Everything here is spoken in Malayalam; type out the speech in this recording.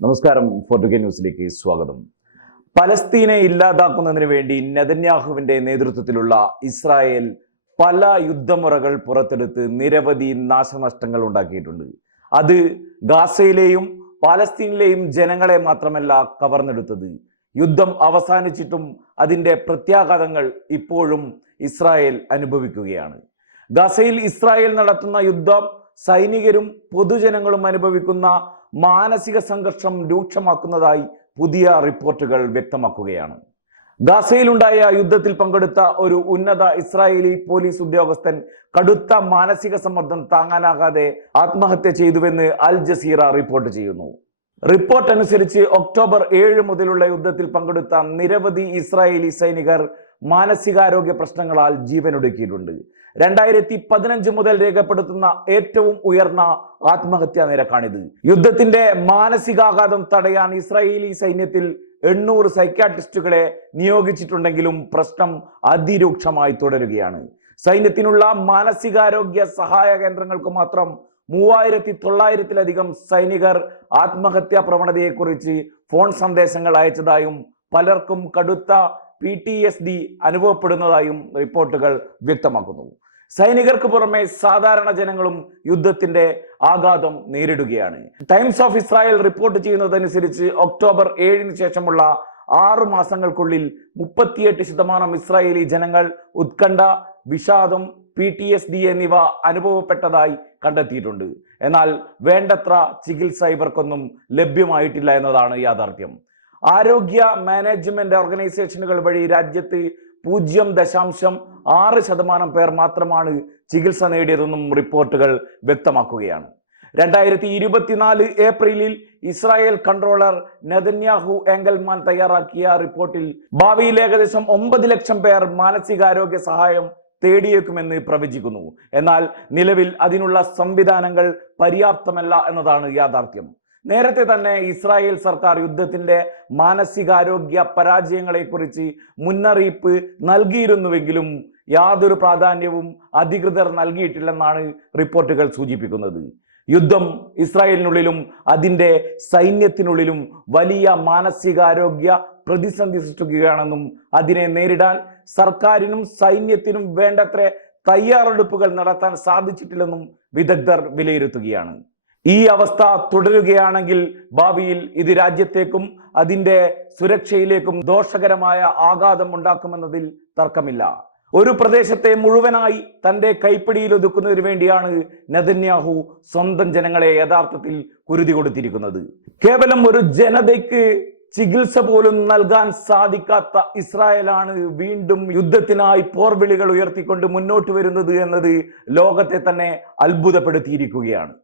നമസ്കാരം. ഫോർട്ടുഗെ ന്യൂസിലേക്ക് സ്വാഗതം. പലസ്തീനെ ഇല്ലാതാക്കുന്നതിന് വേണ്ടി നെതന്യാഹുവിന്റെ നേതൃത്വത്തിലുള്ള ഇസ്രായേൽ പല യുദ്ധമുറകൾ പുറത്തെടുത്ത് നിരവധി നാശനഷ്ടങ്ങൾ ഉണ്ടാക്കിയിട്ടുണ്ട്. അത് ഗാസയിലെയും പാലസ്തീനിലെയും ജനങ്ങളെ മാത്രമല്ല കവർന്നെടുത്തത്. യുദ്ധം അവസാനിച്ചിട്ടും അതിന്റെ പ്രത്യാഘാതങ്ങൾ ഇപ്പോഴും ഇസ്രായേൽ അനുഭവിക്കുകയാണ്. ഗസയിൽ ഇസ്രായേൽ നടത്തുന്ന യുദ്ധം സൈനികരും പൊതുജനങ്ങളും അനുഭവിക്കുന്ന മാനസിക സംഘർഷം രൂക്ഷമാക്കുന്നതായി പുതിയ റിപ്പോർട്ടുകൾ വ്യക്തമാക്കുകയാണ്. ഗാസയിലുണ്ടായ യുദ്ധത്തിൽ പങ്കെടുത്ത ഒരു ഉന്നത ഇസ്രായേലി പോലീസ് ഉദ്യോഗസ്ഥൻ കടുത്ത മാനസിക സമ്മർദ്ദം താങ്ങാനാകാതെ ആത്മഹത്യ ചെയ്തുവെന്ന് അൽ ജസീറ റിപ്പോർട്ട് ചെയ്യുന്നു. റിപ്പോർട്ട് അനുസരിച്ച് ഒക്ടോബർ ഏഴ് മുതലുള്ള യുദ്ധത്തിൽ പങ്കെടുത്ത നിരവധി ഇസ്രായേലി സൈനികർ മാനസികാരോഗ്യ പ്രശ്നങ്ങളാൽ ജീവനൊടുക്കിയിട്ടുണ്ട്. രണ്ടായിരത്തി പതിനഞ്ച് മുതൽ രേഖപ്പെടുത്തുന്ന ഏറ്റവും ഉയർന്ന ആത്മഹത്യാ നിരക്കാണിത്. യുദ്ധത്തിന്റെ മാനസികാഘാതം തടയാൻ ഇസ്രായേലി സൈന്യത്തിൽ എണ്ണൂറ് സൈക്യാട്രിസ്റ്റുകളെ നിയോഗിച്ചിട്ടുണ്ടെങ്കിലും പ്രശ്നം അതിരൂക്ഷമായി തുടരുകയാണ്. സൈന്യത്തിനുള്ള മാനസികാരോഗ്യ സഹായ കേന്ദ്രങ്ങൾക്ക് മാത്രം മൂവായിരത്തി തൊള്ളായിരത്തിലധികം സൈനികർ ആത്മഹത്യാ പ്രവണതയെക്കുറിച്ച് ഫോൺ സന്ദേശങ്ങൾ അയച്ചതായും പലർക്കും കടുത്ത പി ടി എസ് ഡി അനുഭവപ്പെടുന്നതായും റിപ്പോർട്ടുകൾ വ്യക്തമാക്കുന്നു. സൈനികർക്ക് പുറമെ സാധാരണ ജനങ്ങളും യുദ്ധത്തിന്റെ ആഘാതം നേരിടുകയാണ്. ടൈംസ് ഓഫ് ഇസ്രായേൽ റിപ്പോർട്ട് ചെയ്യുന്നതനുസരിച്ച് ഒക്ടോബർ ഏഴിന് ശേഷമുള്ള ആറു മാസങ്ങൾക്കുള്ളിൽ മുപ്പത്തിയെട്ട് ശതമാനം ഇസ്രായേലി ജനങ്ങൾ ഉത്കണ്ഠ വിഷാദം പി ടി എസ് ഡി എന്നിവ അനുഭവപ്പെട്ടതായി കണ്ടെത്തിയിട്ടുണ്ട്. എന്നാൽ വേണ്ടത്ര ചികിത്സ ഇവർക്കൊന്നും ലഭ്യമായിട്ടില്ല എന്നതാണ് യാഥാർത്ഥ്യം. ആരോഗ്യ മാനേജ്മെന്റ് ഓർഗനൈസേഷനുകൾ വഴി രാജ്യത്ത് പൂജ്യം ദശാംശം ആറ് ശതമാനം പേർ മാത്രമാണ് ചികിത്സ നേടിയതെന്നും റിപ്പോർട്ടുകൾ വ്യക്തമാക്കുകയാണ്. രണ്ടായിരത്തി ഇരുപത്തിനാല് ഏപ്രിലിൽ ഇസ്രായേൽ കൺട്രോളർ നെതന്യാഹു എങ്കൽമാൻ തയ്യാറാക്കിയ റിപ്പോർട്ടിൽ ഭാവിയിൽ ഏകദേശം ഒമ്പത് ലക്ഷം പേർ മാനസികാരോഗ്യ സഹായം തേടിയേക്കുമെന്ന് പ്രവചിക്കുന്നു. എന്നാൽ നിലവിൽ അതിനുള്ള സംവിധാനങ്ങൾ പര്യാപ്തമല്ല എന്നതാണ് യാഥാർത്ഥ്യം. നേരത്തെ തന്നെ ഇസ്രായേൽ സർക്കാർ യുദ്ധത്തിന്റെ മാനസികാരോഗ്യ പരാജയങ്ങളെക്കുറിച്ച് മുന്നറിയിപ്പ് നൽകിയിരുന്നുവെങ്കിലും യാതൊരു പ്രാധാന്യവും അധികൃതർ നൽകിയിട്ടില്ലെന്നാണ് റിപ്പോർട്ടുകൾ സൂചിപ്പിക്കുന്നത്. യുദ്ധം ഇസ്രായേലിനുള്ളിലും അതിന്റെ സൈന്യത്തിനുള്ളിലും വലിയ മാനസികാരോഗ്യ പ്രതിസന്ധി സൃഷ്ടിക്കുകയാണെന്നും അതിനെ നേരിടാൻ സർക്കാരിനും സൈന്യത്തിനും വേണ്ടത്ര തയ്യാറെടുപ്പുകൾ നടത്താൻ സാധിച്ചിട്ടില്ലെന്നും വിദഗ്ധർ വിലയിരുത്തുകയാണ്. ഈ അവസ്ഥ തുടരുകയാണെങ്കിൽ ഭാവിയിൽ ഇത് രാജ്യത്തേക്കും അതിന്റെ സുരക്ഷയിലേക്കും ദോഷകരമായ ആഘാതം ഉണ്ടാക്കുമെന്നതിൽ തർക്കമില്ല. ഒരു പ്രദേശത്തെ മുഴുവനായി തന്റെ കൈപ്പിടിയിൽ ഒതുക്കുന്നതിന് വേണ്ടിയാണ് നെതന്യാഹു സ്വന്തം ജനങ്ങളെ യഥാർത്ഥത്തിൽ കുരുതി കൊടുത്തിരിക്കുന്നത്. കേവലം ഒരു ജനതയ്ക്ക് ചികിത്സ പോലും നൽകാൻ സാധിക്കാത്ത ഇസ്രായേലാണ് വീണ്ടും യുദ്ധത്തിനായി പോർവിളികൾ ഉയർത്തിക്കൊണ്ട് മുന്നോട്ട് വരുന്നത് എന്നത് ലോകത്തെ തന്നെ അത്ഭുതപ്പെടുത്തിയിരിക്കുകയാണ്.